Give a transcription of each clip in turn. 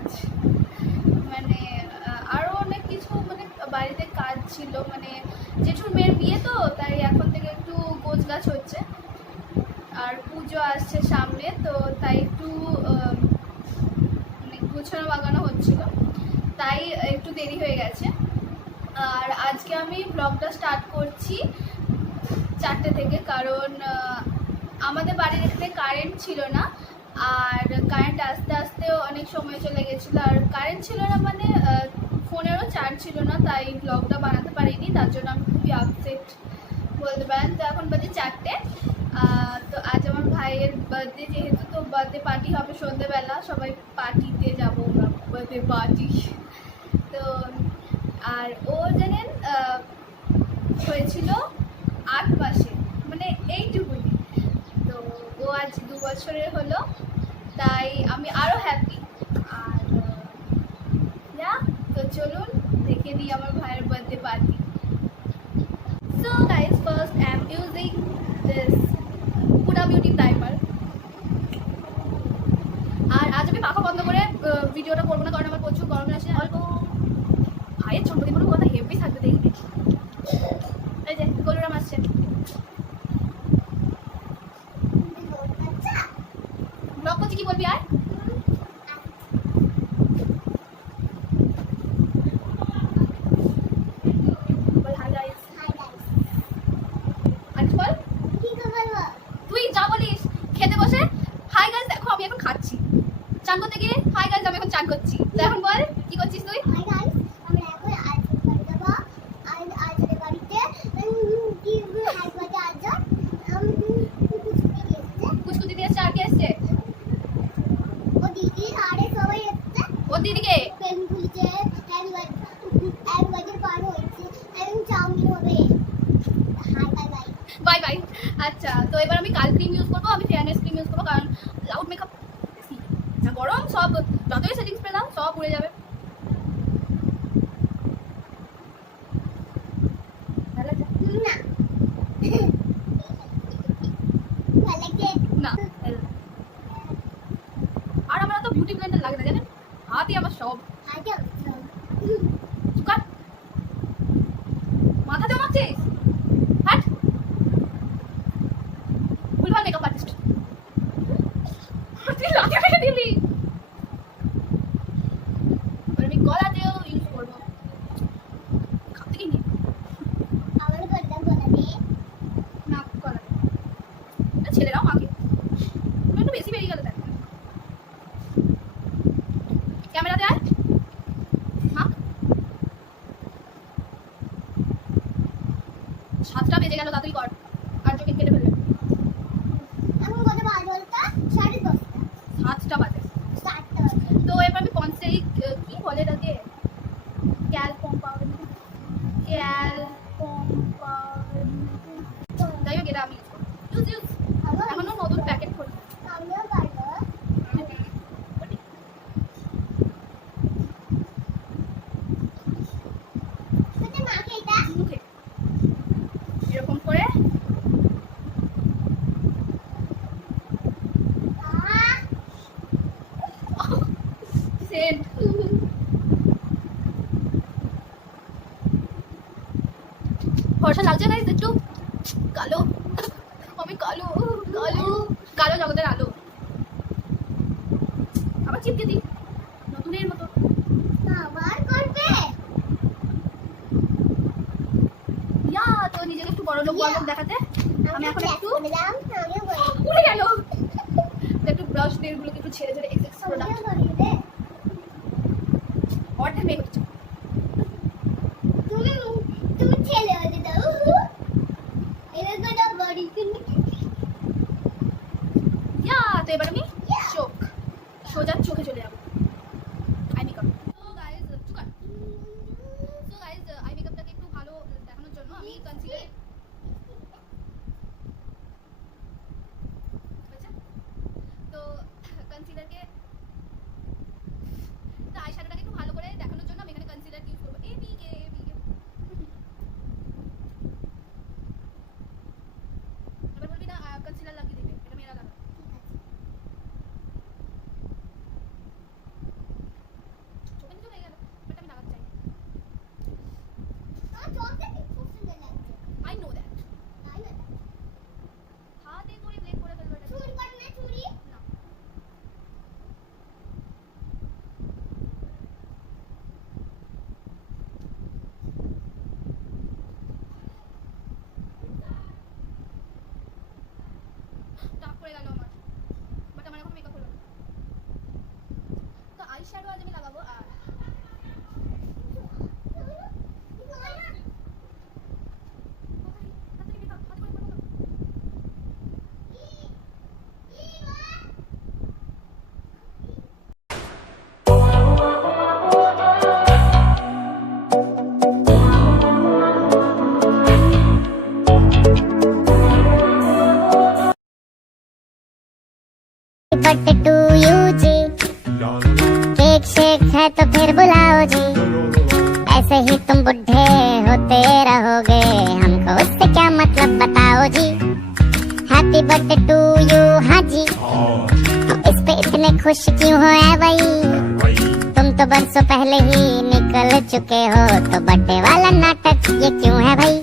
কাজ মানে আরও অনেক কিছু মানে বাড়িতে কাজ ছিল। মানে জেঠুর মেয়ের বিয়ে তো, তাই এখন থেকে একটু গোছ গাছ হচ্ছে। আর পুজো আসছে সামনে, তো তাই একটু মানে গুছানো বাগানো হচ্ছিল। তাই একটু দেরি হয়ে গেছে। আর আজকে আমি ব্লগটা স্টার্ট করছি চারটে থেকে, কারণ আমাদের বাড়ির এখানে কারেন্ট ছিল না। আর কারেন্ট আসতে আসতে অনেক সময় চলে গেছিল। আর কারেন্ট ছিল না মানে ফোনেরও চার্জ ছিল না, তাই ব্লগটা বানাতে পারিনি, তার জন্য আমি খুবই আপসেট বলতে পারেন। তো এখন বাজে চারটে। তো আজ আমার ভাইয়ের বার্থডে যেহেতু তো বার্থডে পার্টি হবে সন্ধ্যেবেলা সবাই পার্টিতে যাব বার্থডে পার্টি তো, আর ও জানেন হয়েছিল আট মাসে মানে এইটুকুনি। তো ও আজ দু বছরের হলো। তাই আমি আরও হ্যাপি আর যা, তো চলুন দেখে দিই আমার ভাইয়ের birthday party so guys first I am using this পুরা বিউটি টাইমার আর আজ আমি পাখা বন্ধ করে ভিডিওটা করব না কারণ আমার প্রচুর গরম লাগছে অল্প ভাইয়ের জন্মদিন কোনো কথা হেভি থাকবে দেখবি এই যে গলুরাম আসছে ব্লগ করছি কি বলবি আর বল হাই গাইস আর কিছু বল তুই যা বলিস খেতে বসে হাই গাইস দেখো আমি এখন খাচ্ছি চান করতে গিয়ে হাই গাইস আমি এখন চান করছি। তো এখন বল কি করছিস তুই? দিয়ে এসছে? আর কি এসছে। ও দিদিকে? Bye bye. আচ্ছা তো এবার আমি কাল ক্রিম ইউজ করব আমি ফেয়ারনেস ক্রিম ইউজ করব কারণ লাউড মেকআপ গরম, সব যতই সেটিংস পেলাম সব উড়ে যাবে। আর আমার তো বিউটি ব্লেন্ডার না, জানেন? হাতই আমার সব। চুকার মাথাতে মারছিস হাট। ভুলভাল মেকআপ আর্টিস্ট তুই লাঠি ফেলে দিলি এবার আমি গলাতেও ইউজ করব খাপ থেকে নিয়ে না গলা এটা ছেলেরাও মাকে তুমি একটু বেশি বেরিয়ে গেল দেখ ক্যামেরাতে আয় মাখ সাতটা বেজে গেল তাড়াতাড়ি কর আর চোখে কেটে ফেলবে সাতটা বাজে তো এবার আমি পঞ্চায়েত কি বলে এটাকে ক্যালপম পাউডার ক্যালপম পাউডার যাই হোক এটা আমি ইউজ ইউজ এখনও নতুন প্যাকেট খুলি মুখে এরকম করে সেন্ট ভরসা লাগছে না একটু কালো। আমি কালো কালো। কালো জগতের আলো। আবার চিপকে দিই। নতুনের মতো। ইয়া তো নিজেকে একটু বড় লোক বড় লোক দেখাতে। আমি এখন একটু উড়ে গেল। একটু ব্রাশ দিয়ে গুলোকে একটু ছেড়ে ছেড়ে बट टू यू जी केक शेक है तो फिर बुलाओ जी। ऐसे ही तुम बुढ़े होते रहोगे, हमको उससे क्या मतलब बताओ जी? हैप्पी बर्थडे टू यू हाँ जी। तुम इस पे इतने खुश क्यों हो, ऐ भाई? तुम तो बरसों पहले ही निकल चुके हो तो बर्थडे वाला नाटक ये क्यों है भाई?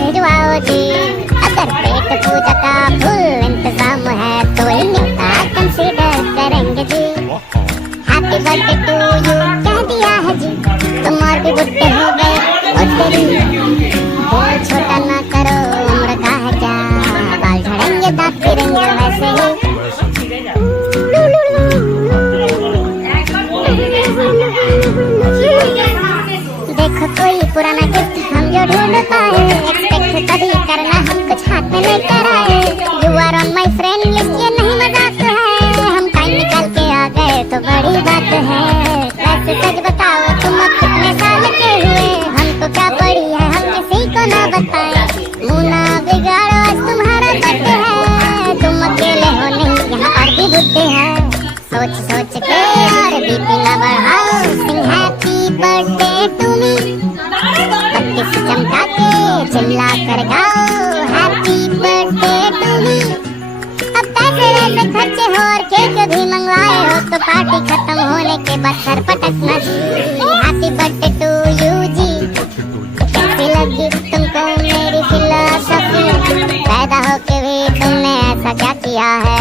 안 좋아오지. 아깐 때그 부자가 불. ก็ฉาดไปเลยก็ได้ और केक भी मंगवाए हो तो पार्टी खत्म होने के बाद सर पटक मत। हैप्पी बर्थडे टू यू जी कैसी लगी तुमको मेरी फिलॉसफी पैदा होके भी तुमने ऐसा क्या किया है?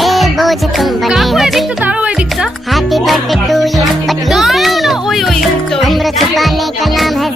ये बोझ तुम बने हो जी happy birthday to you but you see उम्र छुपाने का नाम है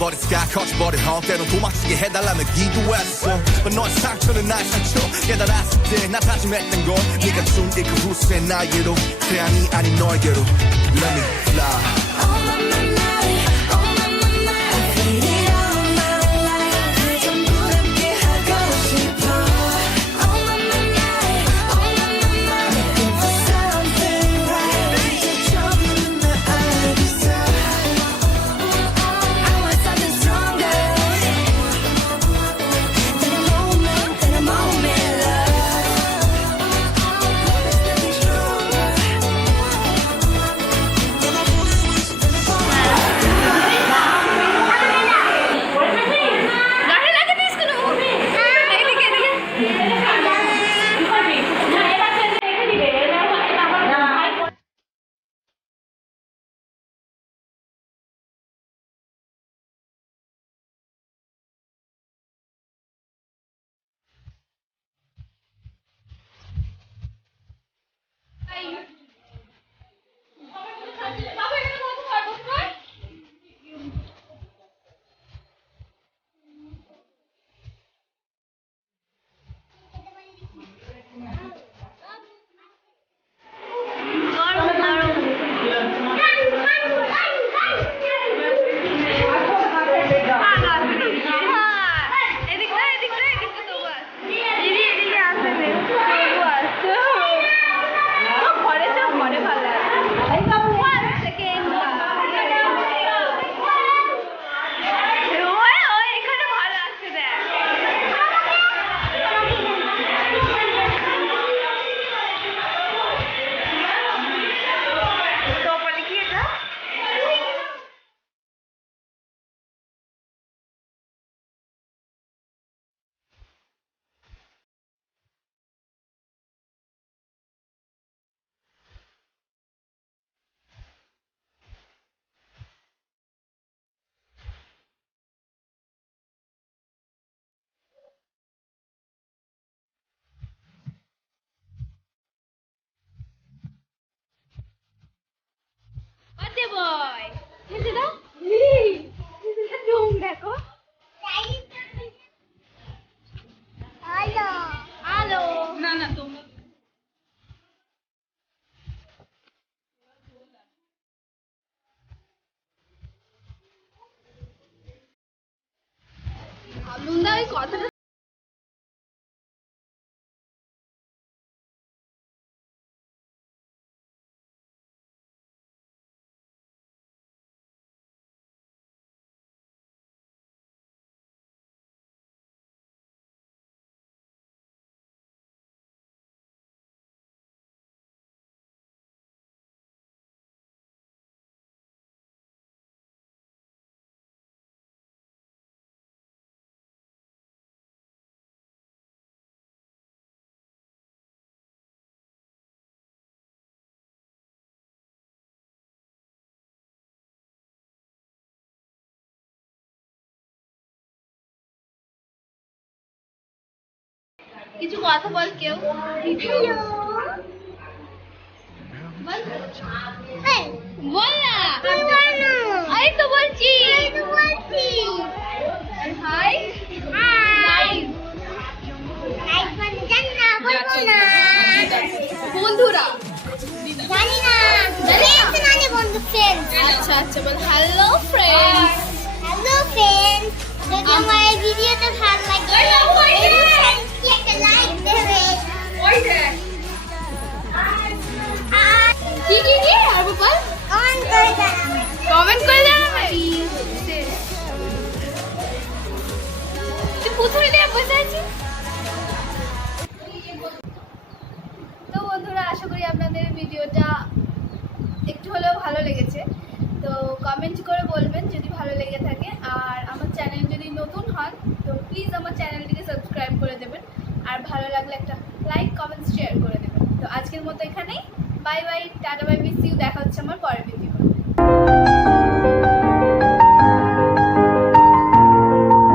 높아버린 sky 커져버린 헛 때론 도망치게 해달라며 기도했어 But 너의 상처는 나의 상처 깨달았을 때나 다짐했던 건 네가 준게 그 후세 나에게로 태양이 아닌 너에게로 Let me fly গাড়ি 変わっ。কিছু কথা বল কেউ। বল। না। এই তো বলছি। তো বন্ধুরা, আশা করি আপনাদের ভিডিওটা একটু হলেও ভালো লেগেছে। তো কমেন্ট করে বলবেন যদি ভালো লেগে থাকে। আর আমার চ্যানেল যদি নতুন হন, তো প্লিজ আমার চ্যানেলটিকে সাবস্ক্রাইব করে দেবেন। আর ভালো লাগলে একটা লাইক কমেন্ট শেয়ার করে দেবেন। তো আজকের মতো এখানেই। Bye bye